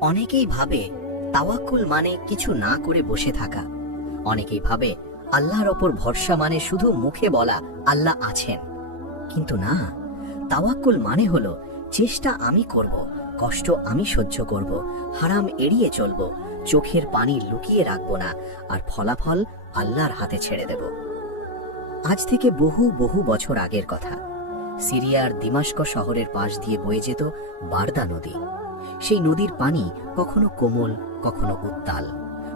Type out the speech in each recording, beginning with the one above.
অনেকেই ভাবে তাওয়াক্কুল মানে কিছু না করে বসে থাকা। অনেকেই ভাবে আল্লাহর ওপর ভরসা মানে শুধু মুখে বলা আল্লাহ আছেন। কিন্তু না, তাওয়াক্কুল মানে হলো চেষ্টা আমি করব, কষ্ট আমি সহ্য করব, হারাম এড়িয়ে চলব, চোখের পানি লুকিয়ে রাখব না, আর ফলাফল আল্লাহর হাতে ছেড়ে দেব। আজ থেকে বহু বহু বছর আগের কথা। সিরিয়ার দিমাশক শহরের পাশ দিয়ে বয়ে যেত বারদা নদী। সেই নদীর পানি কখনো কোমল, কখনো উত্তাল,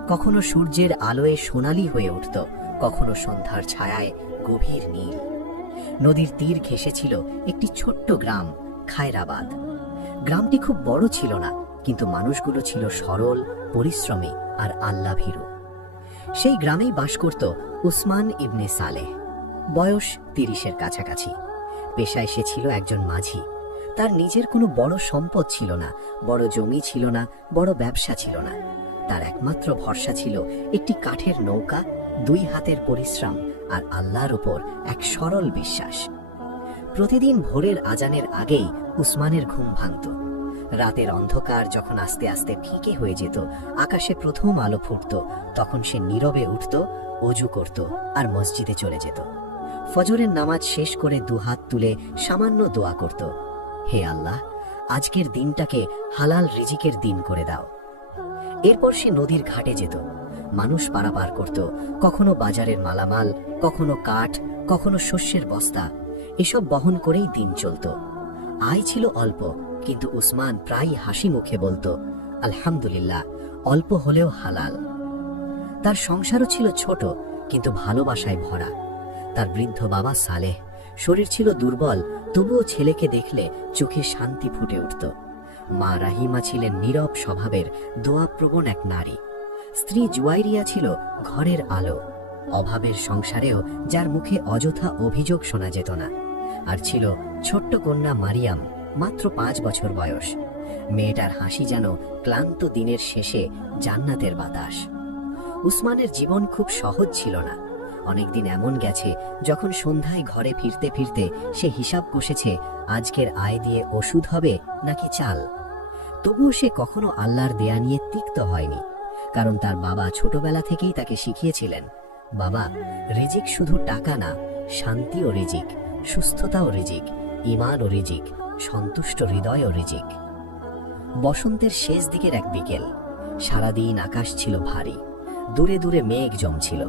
কখনো সূর্যের আলোয় সোনালি হয়ে উঠত, কখনো সন্ধ্যার ছায়ায় গভীর নীল। নদীর তীর ঘেঁষে ছিল একটি ছোট্ট গ্রাম, খায়রাবাদ। গ্রামটি খুব বড় ছিল না, কিন্তু মানুষগুলো ছিল সরল, পরিশ্রমী আর আল্লাহ ভীরু। সেই গ্রামেই বাস করত উসমান ইবনে সালেহ। বয়স ৩০-এর কাছাকাছি। পেশায় সে ছিল একজন মাঝি। তার নিজের কোনো বড় সম্পদ ছিল না, বড় জমি ছিল না, বড় ব্যবসা ছিল না। তার একমাত্র ভরসা ছিল একটি কাঠের নৌকা, ২ হাতের পরিশ্রম আর আল্লাহর উপর এক সরল বিশ্বাস। প্রতিদিন ভোরের আজানের আগেই উসমানের ঘুম ভাঙত। রাতের অন্ধকার যখন আস্তে আস্তে ফিকে হয়ে যেত, আকাশে প্রথম আলো ফুটত, তখন সে নীরবে উঠত, অজু করত আর মসজিদে চলে যেত। ফজরের নামাজ শেষ করে ২ হাত তুলে সামান্য দোয়া করত, হে আল্লাহ, আজকের দিনটাকে হালাল রিজিকের দিন করে দাও। এরপর সে নদীর ঘাটে যেত। মানুষ পারাপার করত, কখনো বাজারের মালামাল, কখনো কাঠ, কখনো শস্যের বস্তা। এসব বহন করেই দিন চলত। আয় ছিল অল্প, কিন্তু উসমান প্রায় হাসি মুখে বলতো, আলহামদুলিল্লাহ, অল্প হলেও হালাল। তার সংসারও ছিল ছোট, কিন্তু ভালোবাসায় ভরা। তার বৃদ্ধ বাবা সালেহ, শরীর ছিল দুর্বল, তবুও ছেলেকে দেখলে চোখে শান্তি ফুটে উঠত। মা রাহিমা ছিলেন নীরব স্বভাবের, দোয়াপ্রবণ এক নারী। স্ত্রী জুয়াইরিয়া ছিল ঘরের আলো, অভাবের সংসারেও যার মুখে অযথা অভিযোগ শোনা যেত না। আর ছিল ছোট্ট কন্যা মারিয়াম, মাত্র ৫ বছর বয়স। মেয়েটার হাসি যেন ক্লান্ত দিনের শেষে জান্নাতের বাতাস। উসমানের জীবন খুব সহজ ছিল না। অনেকদিন এমন গেছে যখন সন্ধ্যায় ঘরে ফিরতে ফিরতে সে হিসাব কষেছে আজকের আয় দিয়ে ওষুধ হবে নাকি চাল। তবুও সে কখনো আল্লাহর দেয়া নিয়ে তিক্ত হয়নি, কারণ তার বাবা ছোটবেলা থেকেই তাকে শিখিয়েছিলেন, বাবা, রিজিক শুধু টাকা না, শান্তিও রিজিক, সুস্থতাও রিজিক, ঈমান ও রিজিক, সন্তুষ্ট হৃদয়ও রিজিক। বসন্তের শেষ দিকের এক বিকেল। সারাদিন আকাশ ছিল ভারী, দূরে দূরে মেঘ জমছিল।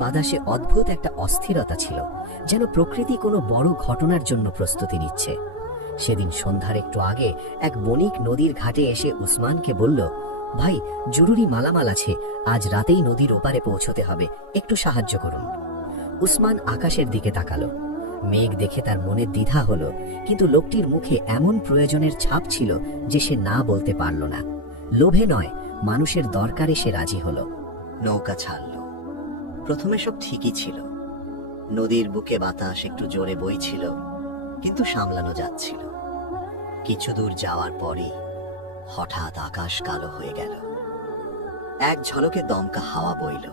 বাতাসে অদ্ভুত একটা অস্থিরতা ছিল, যেন প্রকৃতি কোনো বড় ঘটনার জন্য প্রস্তুতি নিচ্ছে। সেদিন সন্ধ্যার একটু আগে এক বণিক নদীর ঘাটে এসে উসমানকে বলল, ভাই, জরুরি মালামাল আছে, আজ রাতেই নদীর ওপারে পৌঁছতে হবে, একটু সাহায্য করুন। উসমান আকাশের দিকে তাকালো। মেঘ দেখে তার মনে দ্বিধা হলো, কিন্তু লোকটির মুখে এমন প্রয়োজনের ছাপ ছিল যে সে না বলতে পারল না। লোভে নয়, মানুষের দরকারে সে রাজি হলো। নৌকা ছাড়ল। প্রথমে সব ঠিকই ছিল। নদীর বুকে বাতাস একটু জোরে বইছিল, কিন্তু সামলানো যাচ্ছিল। কিছু দূর যাওয়ার পরেই হঠাৎ আকাশ কালো হয়ে গেল। এক ঝলকে দমকা হাওয়া বইল,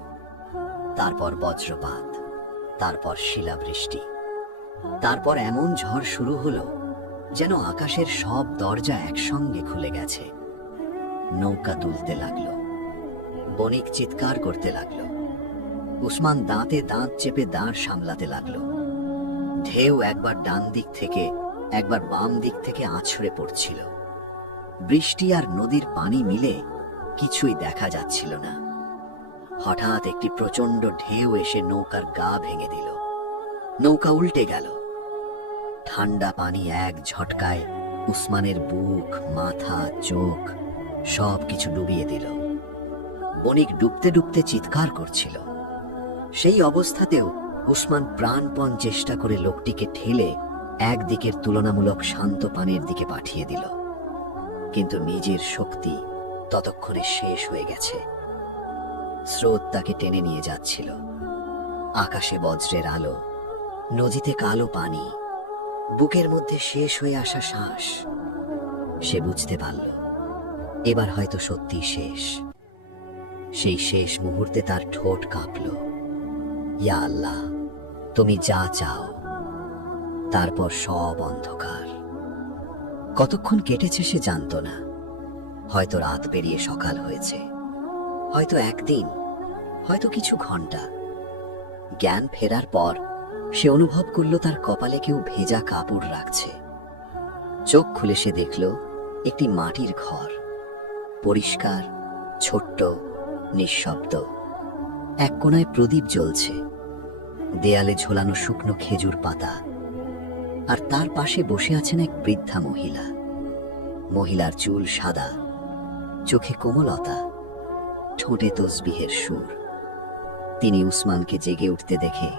তারপর বজ্রপাত, তারপর শিলাবৃষ্টি, তারপর এমন ঝড় শুরু হলো যেন আকাশের সব দরজা একসঙ্গে খুলে গেছে। নৌকা দুলতে লাগলো, বণিক চিৎকার করতে লাগলো। উসমান দাঁতে দাঁত চেপে দাঁড় সামলাতে লাগলো। ঢেউ একবার ডান দিক থেকে একবার বাম দিক থেকে আছড়ে পড়ছিল। বৃষ্টি আর নদীর পানি মিলে কিছুই দেখা যাচ্ছিল না। হঠাৎ একটি প্রচন্ড ঢেউ এসে নৌকার গা ভেঙে দিল। নৌকা উল্টে গেল। ঠান্ডা পানি এক ঝটকায় উসমানের বুক, মাথা, চোখ সবকিছু ডুবিয়ে দিল। বণিক ডুবতে ডুবতে চিৎকার করছিল। সেই অবস্থাতেও উসমান প্রাণপণ চেষ্টা করে লোকটিকে ঠেলে একদিকের তুলনামূলক শান্ত পানির দিকে পাঠিয়ে দিল। কিন্তু নিজের শক্তি ততক্ষণে শেষ হয়ে গেছে। স্রোত তাকে টেনে নিয়ে যাচ্ছিল। আকাশে বজ্রের আলো, নদীতে কালো পানি, বুকের মধ্যে শেষ হয়ে আসা শ্বাস। সে বুঝতে পারল, এবার হয়তো সত্যি শেষ। সেই শেষ মুহূর্তে তার ঠোঁট কাঁপল, ইয়া আল্লাহ, তুমি যা চাও। তারপর সব অন্ধকার। কতক্ষণ কেটেছে সে জানত না। হয়তো রাত পেরিয়ে সকাল হয়েছে, হয়তো একদিন, হয়তো কিছু ঘন্টা। জ্ঞান ফেরার পর সে অনুভব করল তার কপালে কেউ ভেজা কাপড় রাখছে। চোখ খুলে সে দেখল একটি মাটির ঘর, পরিষ্কার, ছোট্ট, নিঃশব্দ। এক কোণায় প্রদীপ জ্বলছে, দেয়ালে ঝোলানো শুকনো খেজুর পাতা, আর তার পাশে বসে আছেন এক বৃদ্ধা মহিলা। মহিলার চুল সাদা, চোখে কোমলতা, ঠোঁটে তসবিহের সুর। তিনি উসমানকে জেগে উঠতে দেখে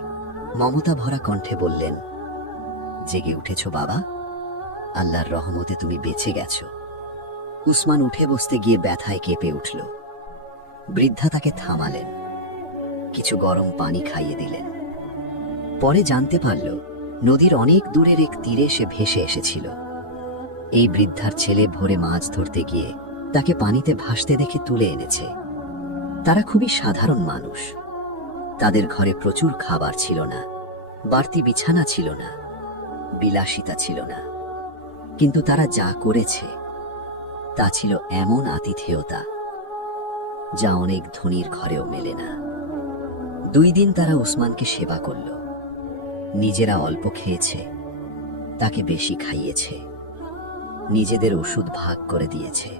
মমতা ভরা কণ্ঠে বললেন, জেগে উঠেছ বাবা, আল্লাহর রহমতে তুমি বেঁচে গেছ। উসমান উঠে বসতে গিয়ে ব্যথায় কেঁপে উঠল। বৃদ্ধা তাকে থামালেন, কিছু গরম পানি খাইয়ে দিলেন। পরে জানতে পারল নদীর অনেক দূরের এক তীরে সে ভেসে এসেছিল। এই বৃদ্ধার ছেলে ভোরে মাছ ধরতে গিয়ে তাকে পানিতে ভাসতে দেখে তুলে এনেছে। তারা খুবই সাধারণ মানুষ। তাদের ঘরে প্রচুর খাবার ছিল না, বাড়তি বিছানা ছিল না, বিলাসিতা ছিল না, কিন্তু তারা যা করেছে তা ছিল এমন আতিথেয়তা যা অনেক ধনীর ঘরেও মেলে না। 2 দিন তারা উসমানকে সেবা করল। নিজেরা অল্প খেয়েছে, তাকে বেশি খাইয়েছে, নিজেদের ওষুধ ভাগ করে দিয়েছে।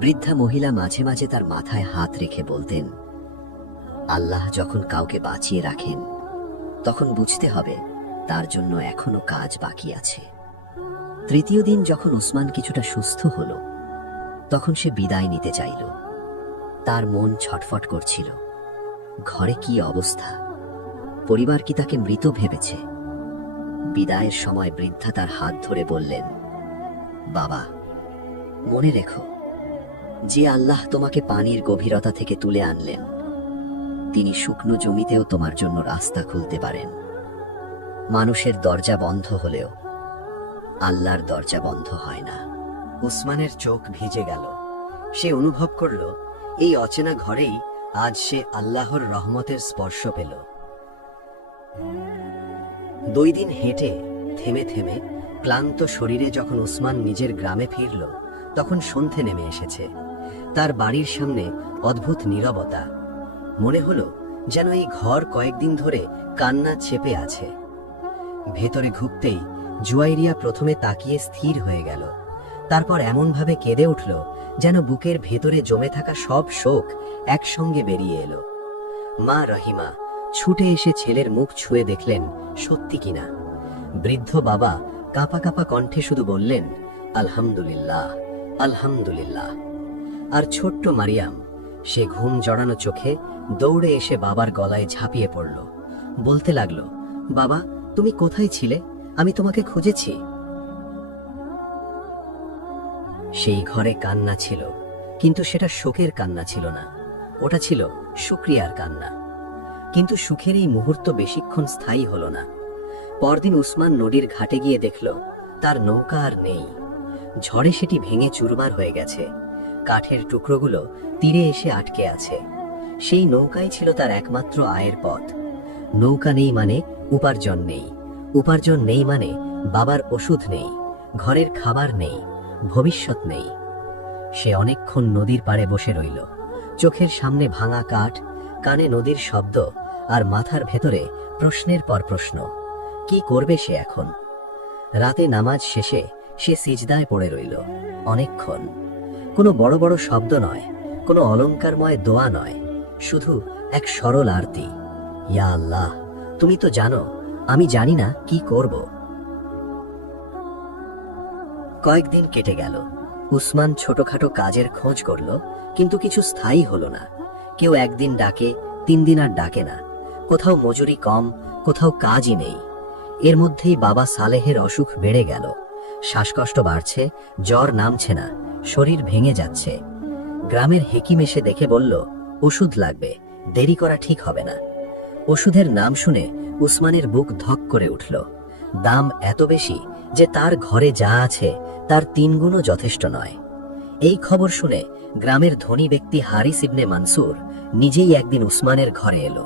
বৃদ্ধা মহিলা মাঝে মাঝে তার মাথায় হাত রেখে বলতেন, আল্লাহ যখন কাউকে বাঁচিয়ে রাখেন তখন বুঝতে হবে তার জন্য এখনো কাজ বাকি আছে। 3য় দিন যখন উসমান কিছুটা সুস্থ হল, তখন সে বিদায় নিতে চাইল। তার মন ছটফট করছিল। ঘরে কি অবস্থা, পরিবার কি তাকে মৃত ভেবেছে? বিদায়ের সময় বৃদ্ধা তার হাত ধরে বললেন, বাবা, মনে রেখো, যে আল্লাহ তোমাকে পানির গভীরতা থেকে তুলে আনলেন, তিনি শুকনো জমিতেও তোমার জন্য রাস্তা খুলতে পারেন। মানুষের দরজা বন্ধ হলেও আল্লাহর দরজা বন্ধ হয় না। উসমানের চোখ ভিজে গেল। সে অনুভব করল এই অচেনা ঘরেই আজ সে আল্লাহর রহমতের স্পর্শ পেল। 2 দিন হেঁটে থেমে থেমে ক্লান্ত শরীরে যখন উসমান নিজের গ্রামে ফিরল, তখন সন্ধে নেমে এসেছে। তার বাড়ির সামনে অদ্ভুত নীরবতা। মনে হলো যেন এই ঘর কয়েকদিন ধরে কান্না চেপে আছে। ভেতরে ঢুকতেই জুয়াইরিয়া প্রথমে তাকিয়ে স্থির হয়ে গেল। তারপর এমনভাবে কেঁদে উঠল যেন বুকের ভেতরে জমে থাকা সব শোক একসঙ্গে বেরিয়ে এলো। মা রহিমা ছুটে এসে ছেলের মুখ ছুঁয়ে দেখলেন সত্যি কিনা। বৃদ্ধ বাবা কাঁপা কাঁপা কণ্ঠে শুধু বললেন, আলহামদুলিল্লাহ, আলহামদুলিল্লাহ। আর ছোট্ট মারিয়াম, সে ঘুম জড়ানো চোখে দৌড়ে এসে বাবার গলায় ঝাঁপিয়ে পড়ল। বলতে লাগলো, বাবা, তুমি কোথায় ছিলে? আমি তোমাকে খুঁজেছি। সেই ঘরে কান্না ছিল, কিন্তু সেটা শোকের কান্না ছিল না, ওটা ছিল শুকরিয়ার কান্না। কিন্তু সুখের এই মুহূর্ত বেশিক্ষণ স্থায়ী হলো না। পরদিন উসমান নদীর ঘাটে গিয়ে দেখল তার নৌকা আর নেই। ঝড়ে সেটি ভেঙে চুরমার হয়ে গেছে। কাঠের টুকরোগুলো তীরে এসে আটকে আছে। সেই নৌকাই ছিল তার একমাত্র আয়ের পথ। নৌকা নেই মানে উপার্জন নেই, উপার্জন নেই মানে বাবার ওষুধ নেই, ঘরের খাবার নেই, ভবিষ্যৎ নেই। সে অনেকক্ষণ নদীর পাড়ে বসে রইল। চোখের সামনে ভাঙা কাঠ, কানে নদীর শব্দ, আর মাথার ভেতরে প্রশ্নের পর প্রশ্ন। কি করবে সে এখন? রাতে নামাজ শেষে সে সিজদায় পড়ে রইল অনেকক্ষণ। কোনো বড় বড় শব্দ নয়, কোনো অলংকারময় দোয়া নয়, শুধু এক সরল আরতি। ইয়া আল্লাহ, তুমি তো জানো আমি জানি না কি করব। কয়েকদিন কেটে গেল। উসমান ছোটখাটো কাজের খোঁজ করল, কিন্তু কিছু স্থায়ী হলো না। কেউ একদিন ডাকে, 3 দিন আর ডাকে না। কোথাও মজুরি কম, কোথাও কাজই নেই। এর মধ্যেই বাবা সালেহের অসুখ বেড়ে গেল। শ্বাসকষ্ট বাড়ছে, জ্বর নামছে না, শরীর ভেঙে যাচ্ছে। গ্রামের হেকিম এসে দেখে বলল, ওষুধ লাগবে, দেরি করা ঠিক হবে না। ওষুধের নাম শুনে উসমানের বুক ধক করে উঠল। দাম এত বেশি যে তার ঘরে যা আছে তার 3 গুণও যথেষ্ট নয়। এই খবর শুনে গ্রামের ধনী ব্যক্তি হারিস ইবনে মানসুর নিজেই একদিন উসমানের ঘরে এলো।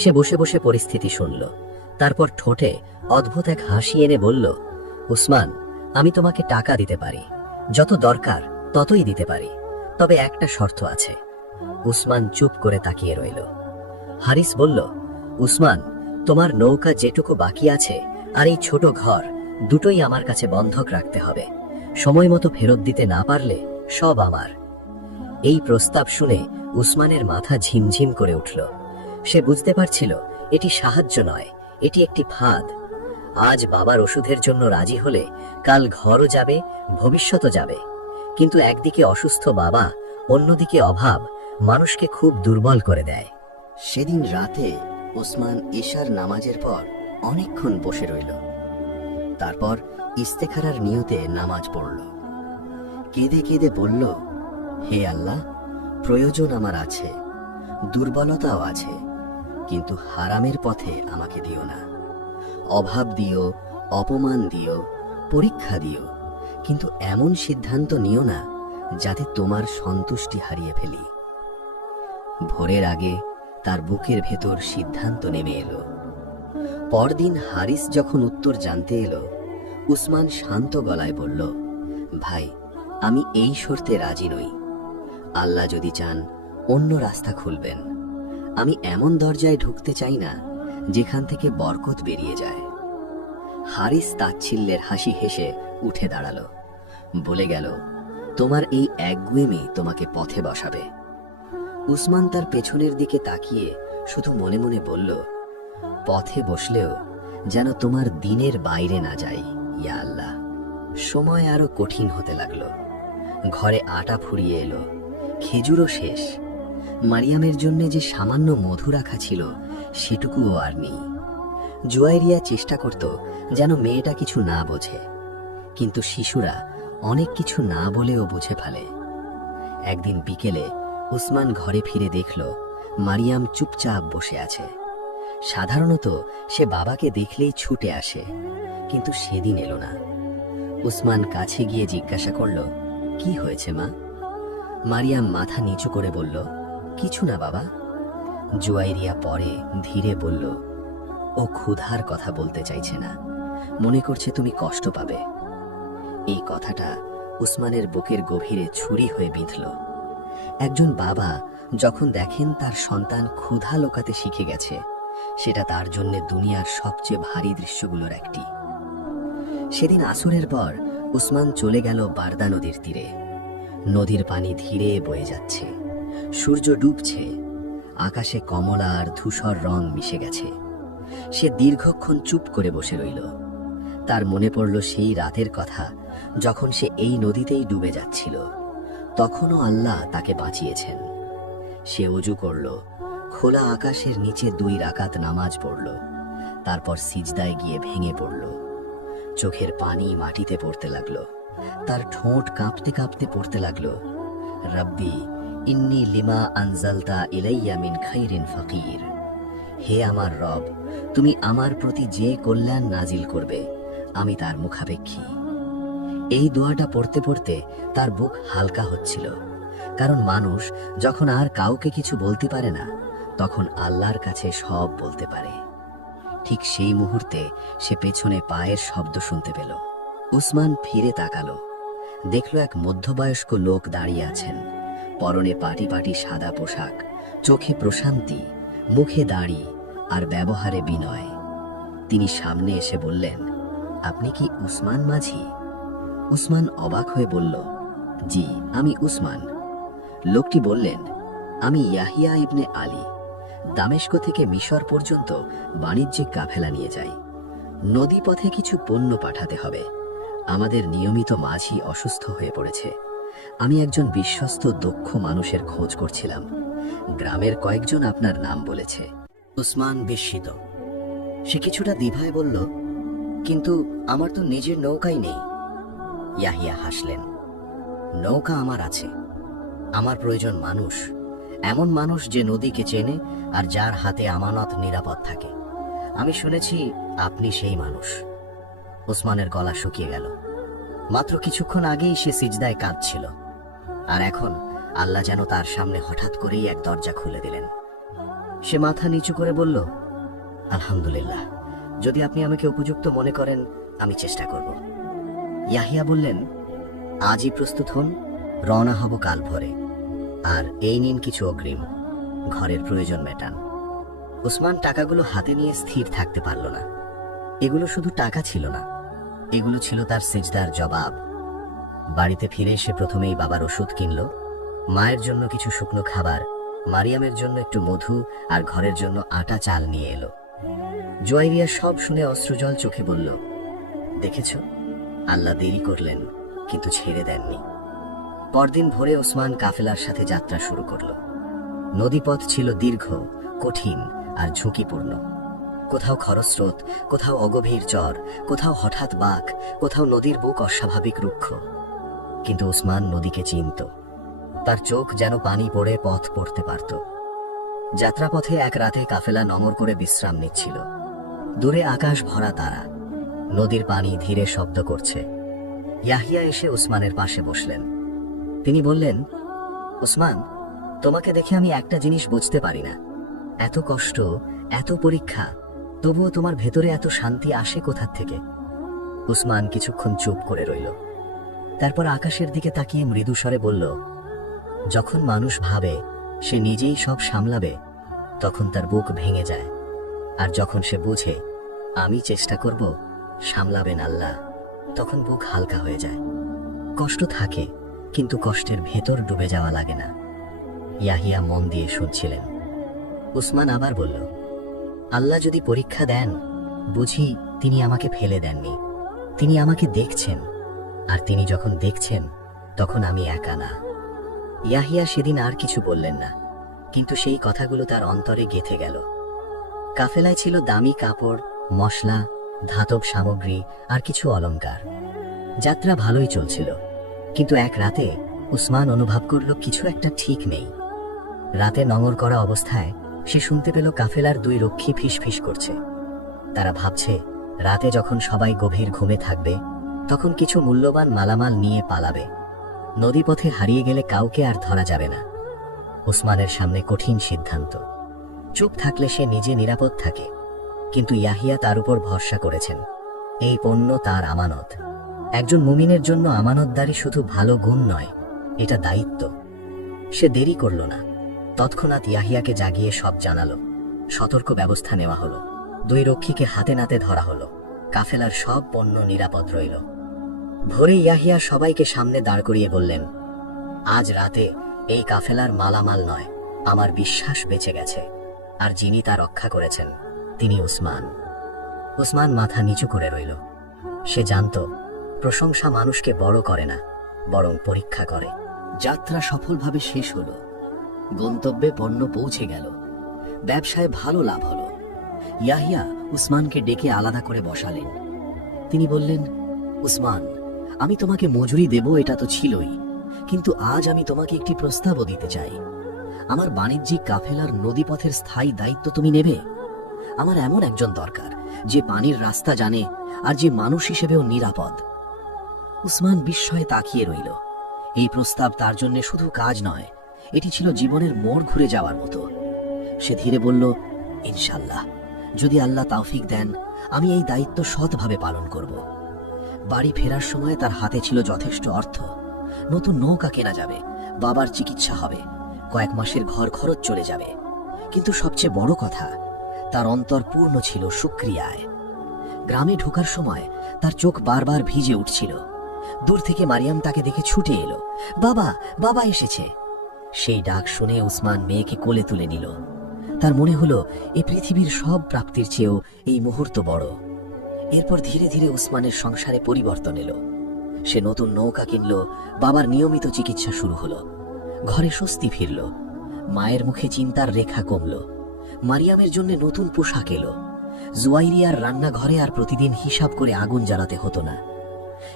সে বসে বসে পরিস্থিতি শুনল। তারপর ঠোঁটে অদ্ভুত এক হাসি এনে বলল, উসমান, আমি তোমাকে টাকা দিতে পারি, যত দরকার ততই দিতে পারি, তবে একটা শর্ত আছে। উসমান চুপ করে তাকিয়ে রইল। হারিস বলল, উসমান, তোমার নৌকা যেটুকু বাকি আছে আর এই ছোট ঘর দুটোই আমার কাছে বন্ধক রাখতে হবে। সময় মতো ফেরত দিতে না পারলে সব আমার। এই প্রস্তাব শুনে উসমানের মাথা ঝিমঝিম করে উঠল। সে বুঝতে পারছিল এটি সাহায্য নয়, এটি একটি ফাঁদ। আজ বাবার ওষুধের জন্য রাজি হলে কাল ঘরও যাবে, ভবিষ্যতও যাবে। কিন্তু একদিকে অসুস্থ বাবা, অন্যদিকে অভাব মানুষকে খুব দুর্বল করে দেয়। সেদিন রাতে ওসমান ঈশার নামাজের পর অনেকক্ষণ বসে রইল। তারপর ইস্তেখারার নিয়তে নামাজ পড়ল। কেঁদে কেঁদে বলল, হে আল্লাহ, প্রয়োজন আমার আছে, দুর্বলতাও আছে, কিন্তু হারামের পথে আমাকে দিও না। অভাব দিও, অপমান দিও, পরীক্ষা দিও, কিন্তু এমন সিদ্ধান্ত নিও না যাতে তোমার সন্তুষ্টি হারিয়ে ফেলি। ভোরের আগে তার বুকের ভেতর সিদ্ধান্ত নেমে এলো। পরদিন হারিস যখন উত্তর জানতে এলো, উসমান শান্ত গলায় বলল, ভাই, আমি এই শর্তে রাজি নই। আল্লাহ যদি চান অন্য রাস্তা খুলবেন। আমি এমন দরজায় ঢুকতে চাই না যেখান থেকে বরকত বেরিয়ে যায়। হারিস তাচ্ছিল্যের হাসি হেসে উঠে দাঁড়ালো, বলে গেল, তোমার এই একগুয়েমি তোমাকে পথে বসাবে। উসমান তার পেছনের দিকে তাকিয়ে শুধু মনে মনে বলল, পথে বসলেও যেন তোমার দিনের বাইরে না যাই, ইয়া আল্লাহ। সময় আরো কঠিন হতে লাগলো। ঘরে আটা ফুরিয়ে এলো, খেজুরও শেষ। মারিয়ামের জন্য যে সামান্য মধু রাখা ছিল সেটুকুও আর নেই। জুয়াইরিয়া চেষ্টা করত যেন মেয়েটা কিছু না বোঝে, কিন্তু শিশুরা অনেক কিছু না বলেও বুঝে ফেলে। একদিন বিকেলে উসমান ঘরে ফিরে দেখল মারিয়াম চুপচাপ বসে আছে। সাধারণত সে বাবাকে দেখলেই ছুটে আসে, কিন্তু সেদিন এলো না। উসমান কাছে গিয়ে জিজ্ঞাসা করল, কি হয়েছে মা? মারিয়াম মাথা নিচু করে বলল, কিছু না বাবা। জুয়াইরিয়া পরে ধীরে বলল, ও ক্ষুধার কথা বলতে চাইছে না, মনে করছে তুমি কষ্ট পাবে। এই কথাটা উসমানের বুকের গভীরে ছুরি হয়ে বিঁধল। একজন বাবা যখন দেখেন তার সন্তান ক্ষুধা লোকাতে শিখে গেছে, সেটা তার জন্য দুনিয়ার সবচেয়ে ভারী দৃশ্যগুলোর একটি। সেদিন আসরের পর উসমান চলে গেল বারদা নদীর তীরে। নদীর পানি ধীরে বয়ে যাচ্ছে, সূর্য ডুবছে, আকাশে কমলা আর ধূসর রং মিশে গেছে। সে দীর্ঘক্ষণ চুপ করে বসে রইল। তার মনে পড়ল সেই রাতের কথা, যখন সে এই নদীতেই ডুবে যাচ্ছিল। তখনও আল্লাহ তাকে বাঁচিয়েছেন। সে ওযু করল, খোলা আকাশের নিচে 2 রাকাত নামাজ পড়ল, তারপর সিজদায় গিয়ে ভেঙে পড়ল। চোখের পানি মাটিতে পড়তে লাগলো, তার ঠোঁট কাঁপতে কাঁপতে পড়তে লাগলো, রব্বি ইন্নী লিমা আনজালতা ইলাইয়া মিন খাইরিন ফাকির। হে আমার রব, তুমি আমার প্রতি যে কল্যাণ নাজিল করবে আমি তার মুখাপেক্ষী। এই দোয়াটা পড়তে পড়তে তার বুক হালকা হচ্ছিল, কারণ মানুষ যখন আর কাউকে কিছু বলতে পারে না, তখন আল্লাহর কাছে সব বলতে পারে। ঠিক সেই মুহূর্তে সে পেছনে পায়ের শব্দ শুনতে পেল। উসমান ফিরে তাকালো, দেখল এক মধ্যবয়স্ক লোক দাঁড়িয়ে আছেন। পরনে পাটি পাটি সাদা পোশাক, চোখে প্রশান্তি, মুখে দাড়ি আর ব্যবহারে বিনয়। তিনি সামনে এসে বললেন, আপনি কি উসমান মাঝি? উসমান অবাক হয়ে বলল, জি, আমি উসমান। লোকটি বললেন, আমি ইয়াহিয়া ইবনে আলী, দামেস্ক থেকে মিশর পর্যন্ত বাণিজ্যিক কাফেলা নিয়ে যাই। নদী পথে কিছু পণ্য পাঠাতে হবে। আমাদের নিয়মিত মাঝি অসুস্থ হয়ে পড়েছে। আমি একজন বিশ্বস্ত দক্ষ মানুষের খোঁজ করছিলাম। গ্রামের কয়েকজন আপনার নাম বলেছে। উসমান বিস্মিত। সে কিছুটা দ্বিধায় বলল, কিন্তু আমার তো নিজের নৌকাই নেই। ইয়াহিয়া হাসলেন, নৌকা আমার আছে। আমার প্রয়োজন মানুষ, এমন মানুষ যে নদীকে চেনে আর যার হাতে আমানত নিরাপদ থাকে। আমি শুনেছি আপনি সেই মানুষ। ওসমানের গলা শুকিয়ে গেল। মাত্র কিছুক্ষণ আগেই সে সিজদায় কাঁদছিল, আর এখন আল্লাহ যেন তার সামনে হঠাৎ করেই এক দরজা খুলে দিলেন। সে মাথা নিচু করে বলল, আলহামদুলিল্লাহ, যদি আপনি আমাকে উপযুক্ত মনে করেন আমি চেষ্টা করব। ইয়াহিয়া বললেন, আজই প্রস্তুত হন, রওনা হব কাল ভোরে, আর এই নিন কিছু অগ্রিম, ঘরের প্রয়োজন মেটান। উসমান টাকাগুলো হাতে নিয়ে স্থির থাকতে পারল না। এগুলো শুধু টাকা ছিল না, এগুলো ছিল তার সিজদার জবাব। বাড়িতে ফিরে এসে প্রথমেই বাবার ওষুধ কিনল, মায়ের জন্য কিছু শুকনো খাবার, মারিয়ামের জন্য একটু মধু, আর ঘরের জন্য আটা চাল নিয়ে এলো। জুয়াইরিয়া সব শুনে অশ্রুজল চোখে বলল, দেখেছ, আল্লাহ দেরি করলেন কিন্তু ছেড়ে দেননি। পরদিন ভোরে ওসমান কাফেলার সাথে যাত্রা শুরু করল। নদীপথ ছিল দীর্ঘ, কঠিন আর ঝুঁকিপূর্ণ। কোথাও খরস্রোত, কোথাও অগভীর চর, কোথাও হঠাৎ বাঁক, কোথাও নদীর বুক অস্বাভাবিক রুক্ষ। কিন্তু ওসমান নদীকে চিনত। তার চোখ যেন পানি পড়ে পথ পড়তে পারত। যাত্রাপথে এক রাতে কাফেলা নমর করে বিশ্রাম নিচ্ছিল। দূরে আকাশ ভরা তারা, নদীর পানি ধীরে শব্দ করছে। ইয়াহিয়া এসে ওসমানের পাশে বসলেন। তিনি বললেন, ওসমান, তোমাকে দেখে আমি একটা জিনিস বুঝতে পারি না। এত কষ্ট, এত পরীক্ষা, তবুও তোমার ভেতরে এত শান্তি আসে কোথা থেকে? উসমান কিছুক্ষণ চুপ করে রইল। তারপর আকাশের দিকে তাকিয়ে মৃদুস্বরে বলল, যখন মানুষ ভাবে সে নিজেই সব সামলাবে, তখন তার বুক ভেঙে যায়। আর যখন সে বুঝে আমি চেষ্টা করব, সামলাবেন আল্লাহ, তখন বুক হালকা হয়ে যায়। কষ্ট থাকে, কিন্তু কষ্টের ভেতর ডুবে যাওয়া লাগে না। ইয়াহিয়া মন দিয়ে শুনছিলেন। উসমান আবার বলল, আল্লাহ যদি পরীক্ষা দেন, বুঝি তিনি আমাকে ফেলে দেননি, তিনি আমাকে দেখছেন। আর তিনি যখন দেখছেন, তখন আমি একা না। ইয়াহিয়া সেদিন আর কিছু বললেন না, কিন্তু সেই কথাগুলো তার অন্তরে গেঁথে গেল। কাফেলায় ছিল দামি কাপড়, মশলা, ধাতব সামগ্রী আর কিছু অলংকার। যাত্রা ভালোই চলছিল, কিন্তু এক রাতে উসমান অনুভব করল কিছু একটা ঠিক নেই। রাতে নঙর করা অবস্থায় সে শুনতে পেল কাফেলার দুই রক্ষী ফিসফিস করছে। তারা ভাবছে রাতে যখন সবাই গভীর ঘুমে থাকবে, তখন কিছু মূল্যবান মালামাল নিয়ে পালাবে। নদীপথে হারিয়ে গেলে কাউকে আর ধরা যাবে না। উসমানের সামনে কঠিন সিদ্ধান্ত। চুপ থাকলে সে নিজে নিরাপদ থাকে, কিন্তু ইয়াহিয়া তার উপর ভরসা করেছেন। এই পণ্য তার আমানত। একজন মুমিনের জন্য আমানতদারি শুধু ভালো গুণ নয়, এটা দায়িত্ব। সে দেরি করল না, তৎক্ষণাৎ ইয়াহিয়াকে জাগিয়ে সব জানালো। সতর্ক ব্যবস্থা নেওয়া হলো। দুই রক্ষীকে হাতে নাতে ধরা হলো। কাফেলার সব পণ্য নিরাপদ রইল। ভোরে ইয়াহিয়া সবাইকে সামনে দাঁড় করিয়ে বললেন, আজ রাতে এই কাফেলার মালামাল নয়, আমার বিশ্বাস বেঁচে গেছে। আর যিনি তা রক্ষা করেছেন, তিনি উসমান। উসমান মাথা নিচু করে রইল। সে জানত, প্রশংসা মানুষকে বড় করে না, বরং পরীক্ষা করে। যাত্রা সফলভাবে শেষ হলো। গন্তব্যে পণ্য পৌঁছে গেল। ব্যবসায় ভালো লাভ হলো। ইয়াহিয়া উসমানকে ডেকে আলাদা করে বসালেন। তিনি বললেন, উসমান, আমি তোমাকে মজুরি দেব এটা তো ছিলই, কিন্তু আজ আমি তোমাকে একটি প্রস্তাবও দিতে চাই। আমার বাণিজ্যিক কাফেলার নদীপথের স্থায়ী দায়িত্ব তুমি নেবে। আমার এমন একজন দরকার যে পানির রাস্তা জানে আর যে মানুষ হিসেবেও নিরাপদ। উসমান বিস্ময়ে তাকিয়ে রইল। এই প্রস্তাব তার জন্য শুধু কাজ নয়, এটি ছিল জীবনের মোড় ঘুরে যাওয়ার মতো। সে ধীরে বলল, ইনশাল্লাহ, যদি আল্লাহ তৌফিক দেন, আমি এই দায়িত্ব সৎভাবে পালন করব। বাড়ি ফেরার সময় তার হাতে ছিল যথেষ্ট অর্থ। নতুন নৌকা কেনা যাবে, বাবার চিকিৎসা হবে, কয়েক মাসের ঘর খরচ চলে যাবে। কিন্তু সবচেয়ে বড় কথা, তার অন্তর পূর্ণ ছিল শুকরিয়ায়। গ্রামে ঢোকার সময় তার চোখ বারবার ভিজে উঠছিল। দূর থেকে মারিয়াম তাকে দেখে ছুটে এলো, বাবা, বাবা এসেছে। সেই ডাক শুনে উসমান মেয়েকে কোলে তুলে নিল। তার মনে হলো এই পৃথিবীর সব প্রাপ্তির চেয়েও এই মুহূর্ত বড়। এরপর ধীরে ধীরে উসমানের সংসারে পরিবর্তন এলো। সে নতুন নৌকা কিনল, বাবার নিয়মিত চিকিৎসা শুরু হলো, ঘরে স্বস্তি ফিরল, মায়ের মুখে চিন্তার রেখা কমল। মারিয়ামের জন্য নতুন পোশাক এলো। জুয়াইরিয়ার রান্নাঘরে আর প্রতিদিন হিসাব করে আগুন জ্বালাতে হতো না।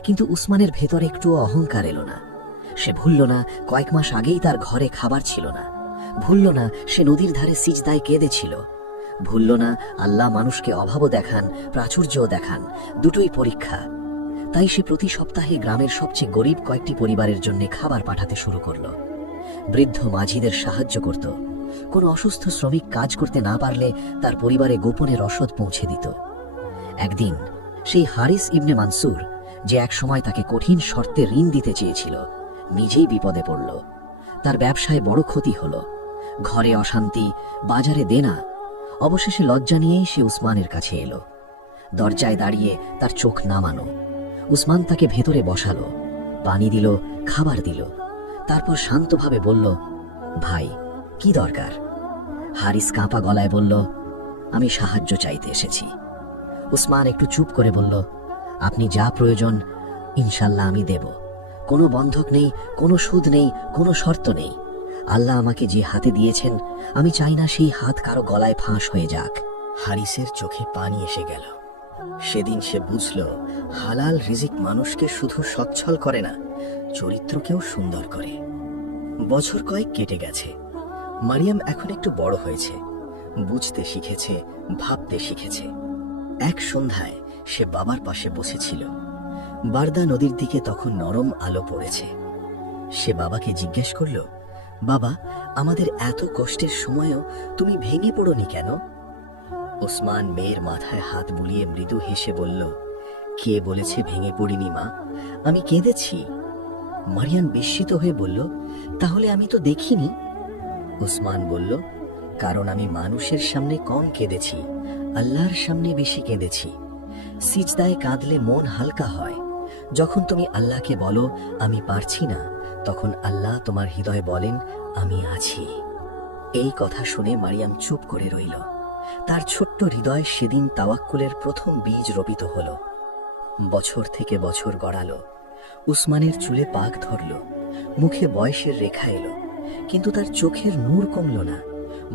কিন্তু উসমানের ভেতর একটুও অহংকার এলো না। সে ভুলল না কয়েক মাস আগেই তার ঘরে খাবার ছিল না। ভুলল না সে নদীর ধারে সিজদায় কেঁদেছিল। ভুলল না আল্লাহ মানুষকে অভাবও দেখান, প্রাচুর্যও দেখান, দুটোই পরীক্ষা। তাই সে প্রতি সপ্তাহে গ্রামের সবচেয়ে গরিব কয়েকটি পরিবারের জন্য খাবার পাঠাতে শুরু করল। বৃদ্ধ মাঝিদের সাহায্য করত। কোনো অসুস্থ শ্রমিক কাজ করতে না পারলে তার পরিবারে গোপনে রসদ পৌঁছে দিত। একদিন সেই হারিস ইবনে মানসুর, যে এক সময় তাকে কঠিন শর্তে ঋণ দিতে চেয়েছিল, নিজেই বিপদে পড়ল। তার ব্যবসায় বড় ক্ষতি হলো, ঘরে অশান্তি, বাজারে দেনা। অবশেষে লজ্জা নিয়েই সে উসমানের কাছে এলো। দরজায় দাঁড়িয়ে তার চোখ নামানো। উসমান তাকে ভেতরে বসালো, পানি দিল, খাবার দিল। তারপর শান্তভাবে বলল, ভাই, কি দরকার? হারিস কাঁপা গলায় বলল, আমি সাহায্য চাইতে এসেছি। উসমান একটু চুপ করে বলল, আপনি যা প্রয়োজন ইনশাল্লাহ আমি দেব। কোনো বন্ধক নেই, কোনো সুদ নেই, কোনো শর্ত নেই। আল্লাহ আমাকে যে হাতে দিয়েছেন, আমি চাই না সেই হাত কারো গলায় ফাঁস হয়ে যাক। হারিসের চোখে পানি এসে গেল। সেদিন সে বুঝল, হালাল রিজিক মানুষকে শুধু সচ্ছল করে না, চরিত্রকেও সুন্দর করে। বছর কয়েক কেটে গেছে। মারিয়াম এখন একটু বড় হয়েছে, বুঝতে শিখেছে, ভাবতে শিখেছে। এক সন্ধ্যায় সে বাবার পাশে বসেছিল। বারদা নদীর দিকে তখন নরম আলো পড়েছে। সে বাবাকে জিজ্ঞেস করল, বাবা, আমাদের এত কষ্টের সময়ও তুমি ভেঙে পড়োনি কেন? ওসমান মেয়ের মাথায় হাত বুলিয়ে মৃদু হেসে বলল, কে বলেছে ভেঙে পড়িনি মা, আমি কেঁদেছি। মারিয়াম বিস্মিত হয়ে বলল, তাহলে আমি তো দেখিনি। ওসমান বলল, কারণ আমি মানুষের সামনে কম কেঁদেছি, আল্লাহর সামনে বেশি কেঁদেছি। সিজদায় কাঁদলে মন হালকা হয়। যখন তুমি আল্লাহকে বলো আমি পারছি না, তখন আল্লাহ তোমার হৃদয়ে বলেন আমি আছি। এই কথা শুনে মারিয়াম চুপ করে রইল। তার ছোট্ট হৃদয় সেদিন তাওয়াক্কুলের প্রথম বীজ রোপিত হল। বছর থেকে বছর গড়ালো। উসমানের চুলে পাক ধরল, মুখে বয়সের রেখা এলো, কিন্তু তার চোখের নূর কমল না।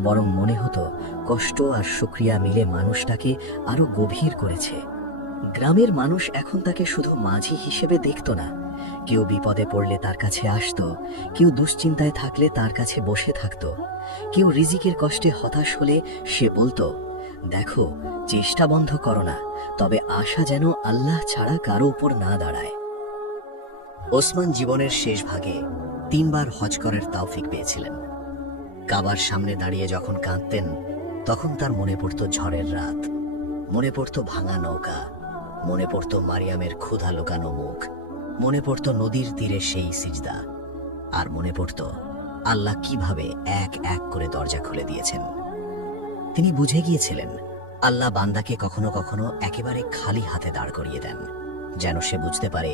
বরং মনে হতো কষ্ট আর শুকরিয়া মিলে মানুষটাকে আরো গভীর করেছে। গ্রামের মানুষ এখন তাকে শুধু মাঝি হিসেবে দেখত না। কেউ বিপদে পড়লে তার কাছে আসতো, কেউ দুশ্চিন্তায় থাকলে তার কাছে বসে থাকতো, কেউ রিজিকের কষ্টে হতাশ হলে সে বলতো, দেখো, চেষ্টা বন্ধ করো না, তবে আশা যেন আল্লাহ ছাড়া কারো উপর না দাঁড়ায়। ওসমান জীবনের শেষ ভাগে 3 বার হজ করার তৌফিক পেয়েছিলেন। কাবার সামনে দাঁড়িয়ে যখন কাঁদতেন, তখন তার মনে পড়তো ঝড়ের রাত, মনে পড়তো ভাঙা নৌকা, মনে পড়তো মারিয়ামের ক্ষুধা লুকানো মুখ, মনে পড়তো নদীর তীরে সেই সিজদা, আর মনে পড়তো আল্লাহ কিভাবে এক এক করে দরজা খুলে দিয়েছেন। তিনি বুঝে গিয়েছিলেন, আল্লাহ বান্দাকে কখনো কখনো একেবারে খালি হাতে দাঁড় করিয়ে দেন, যেন সে বুঝতে পারে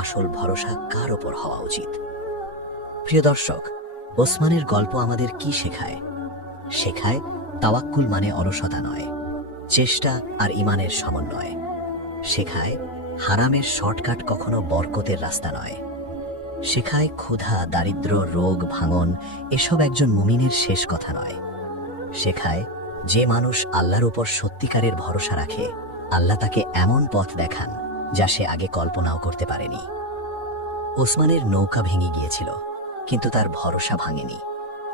আসল ভরসা কার ওপর হওয়া উচিত। প্রিয় দর্শক, ওসমানের গল্প আমাদের কি শেখায়? শেখায় তাওয়াক্কুল মানে অলসতা নয়, চেষ্টা আর ইমানের সমন্বয়। শেখায় হারামের শর্টকাট কখনো বরকতের রাস্তা নয়। শেখায় ক্ষুধা, দারিদ্র, রোগ, ভাঙন এসব একজন মুমিনের শেষ কথা নয়। শেখায় যে মানুষ আল্লাহর উপর সত্যিকারের ভরসা রাখে, আল্লাহ তাকে এমন পথ দেখান যা সে আগে কল্পনাও করতে পারেনি। ওসমানের নৌকা ভেঙে গিয়েছিল, কিন্তু তার ভরসা ভাঙেনি।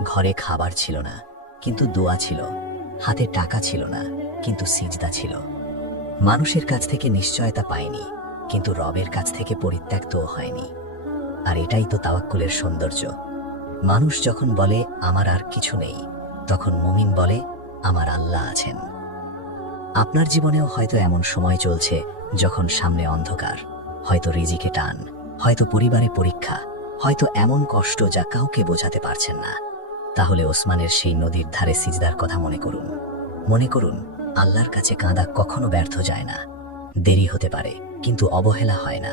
ঘরে খাবার ছিল না, কিন্তু দোয়া ছিল। হাতে টাকা ছিল না, কিন্তু সিজদা ছিল। মানুষের কাছ থেকে নিশ্চয়তা পায়নি, কিন্তু রবের কাছ থেকে পরিত্যক্তও হয়নি। আর এটাই তো তাওয়াক্কুলের সৌন্দর্য। মানুষ যখন বলে আমার আর কিছু নেই, তখন মুমিন বলে আমার আল্লাহ আছেন। আপনার জীবনেও হয়তো এমন সময় চলছে যখন সামনে অন্ধকার, হয়তো রিজিকে টান, হয়তো পরিবারে পরীক্ষা, হয়তো এমন কষ্ট যা কাউকে বোঝাতে পারছেন না। তাহলে ওসমানের সেই নদীর ধারে সিজদার কথা মনে করুন। মনে করুন, আল্লাহর কাছে কাঁদা কখনো ব্যর্থ যায় না। দেরি হতে পারে, কিন্তু অবহেলা হয় না।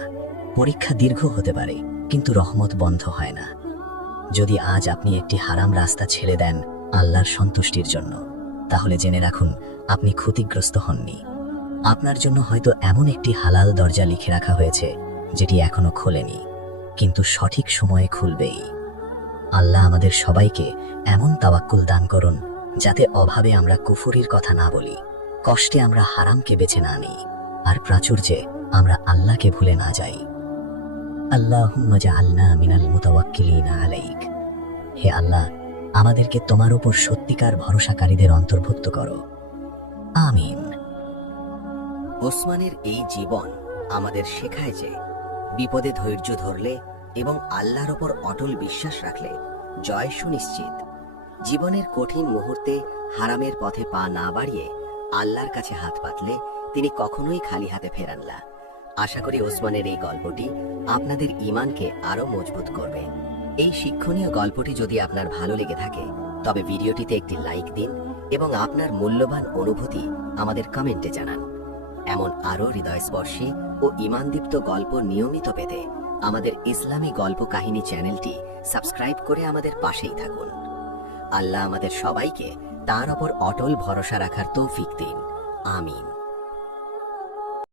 পরীক্ষা দীর্ঘ হতে পারে, কিন্তু রহমত বন্ধ হয় না। যদি আজ আপনি একটি হারাম রাস্তা ছেড়ে দেন আল্লাহর সন্তুষ্টির জন্য, তাহলে জেনে রাখুন আপনি ক্ষতিগ্রস্ত হননি। আপনার জন্য হয়তো এমন একটি হালাল দরজা লিখে রাখা হয়েছে যেটি এখনো খোলেনি, কিন্তু সঠিক সময়ে খুলবেই। আল্লাহ আমাদের সবাইকে এমন তাওয়াক্কুল দান করুন যাতে অভাবে আমরা কুফরির কথা না বলি, কষ্টে আমরা হারামকে বেছে না নিই, আর প্রাচুর্যে আমরা আল্লাহকে ভুলে না যাই। আল্লাহুম্মা জাআলনা মিনাল মুতাওয়াক্কিলিনা আলাইক। হে আল্লাহ, আমাদেরকে তোমার উপর সত্যিকার ভরসাকারীদের অন্তর্ভুক্ত করো। আমিন। ওসমানের এই জীবন আমাদের শেখায় যে বিপদে ধৈর্য ধরলে এবং আল্লাহর ওপর অটল বিশ্বাস রাখলে জয় সুনিশ্চিত। জীবনের কঠিন মুহূর্তে হারামের পথে পা না বাড়িয়ে আল্লাহর কাছে হাত পাতলে তিনি কখনোই খালি হাতে ফেরান না। আশা করি ওসমানের এই গল্পটি আপনাদের ঈমানকে আরো মজবুত করবে। এই শিক্ষণীয় গল্পটি যদি আপনার ভালো লেগে থাকে তবে ভিডিওটিতে একটি লাইক দিন এবং আপনার মূল্যবান অনুভূতি আমাদের কমেন্টে জানান। এমন আরো হৃদয়স্পর্শী ও ঈমানদীপ্ত গল্প নিয়মিত পেতে আমাদের ইসলামী গল্প কাহিনী চ্যানেলটি সাবস্ক্রাইব করে আমাদের পাশেই থাকুন। আল্লাহ আমাদের সবাইকে তার ওপর অটল ভরসা রাখার তৌফিক দিন। আমিন।